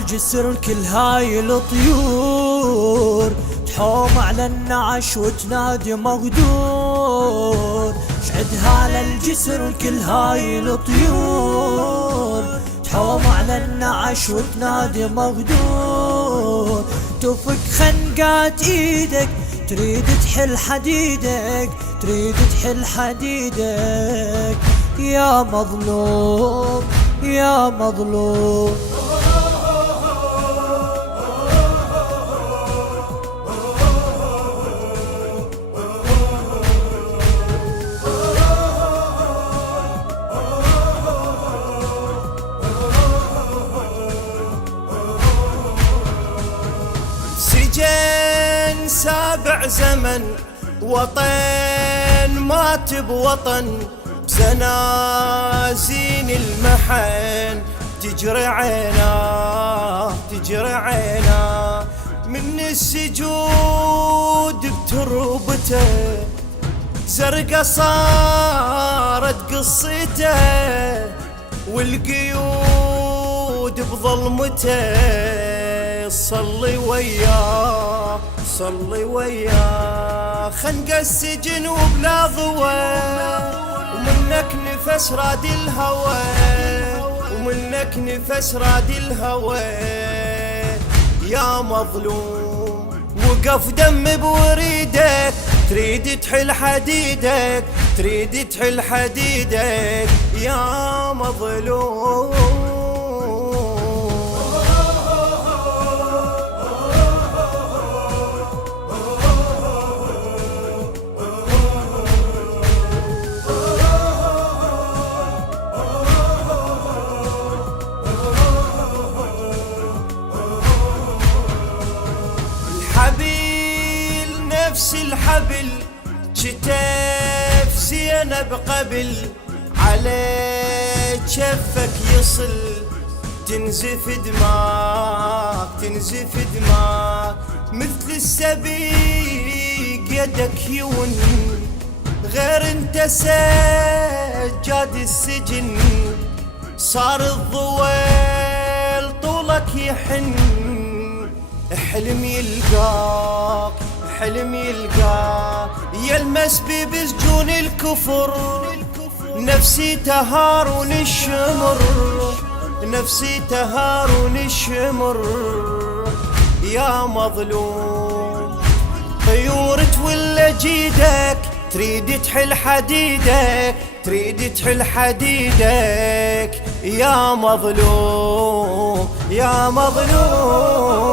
الجسر كل هاي الطيور تحوم على النعش وتنادي مغدور. شعد على الجسر كل هاي الطيور تحوم على النعش وتنادي مغدور. تفك خنقات ايدك تريد تحل حديدك، تريد تحل حديدك يا مظلوم يا مظلوم. سجن سابع زمن، وطن مات بوطن، بزنازين المحن تجري عينا تجري عينا. من السجود بتربته زرقا صارت قصته، والقيود بظلمته صلي وياه صلي وياه. خنق السجن وبلا ضوى، ومنك نفس راد الهوى، ومنك نفس راد الهوى يا مظلوم. وقف دم بوريدك تريد تحل حديدك، تريد تحل حديدك يا مظلوم. الحبيل نفس الحبل كتف زينب قبل، على جفك يصل تنزف دماغ تنزف دماغ. مثل السبيق يدك يون، غير انت سجاد السجن. صار الضويل طولك يحن، حلم يلقاك حلم يلقاك. يلمس بسجون الكفر نفسي تهارون الشمر، نفسي تهارون الشمر يا مظلوم. طيور تولى جيدك تريد تحل حديدك، تريد تحل حديدك يا مظلوم يا مظلوم.